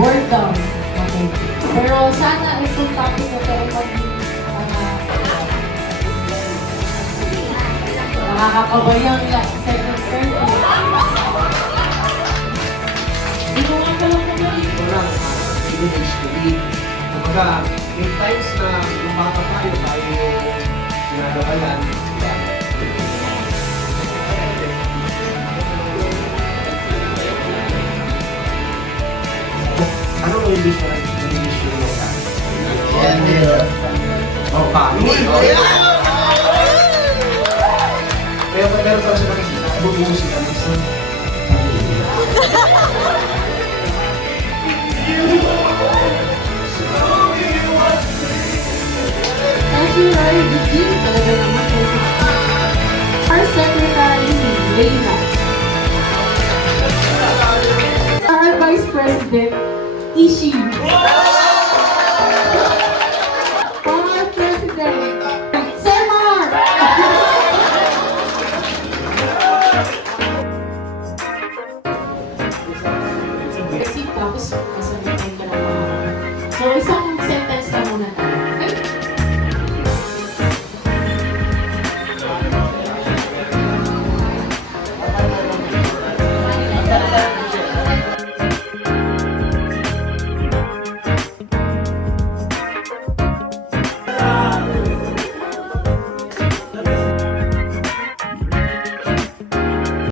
boredom. Okay. Pero sana itong topic na ito ay maging nakakabayang second third. Ito nga pala naman. Ito lang, privilege to be. Kumbaga, may times na yung bata tayo sinagabayan. Ano ang English na English yun? Oh, family. Pero meron pa siya nakikita. Bubuso siya ng isang Treasurer Eugene, talaga naman po. Our Secretary, Leila. Our Vice President, Ishi.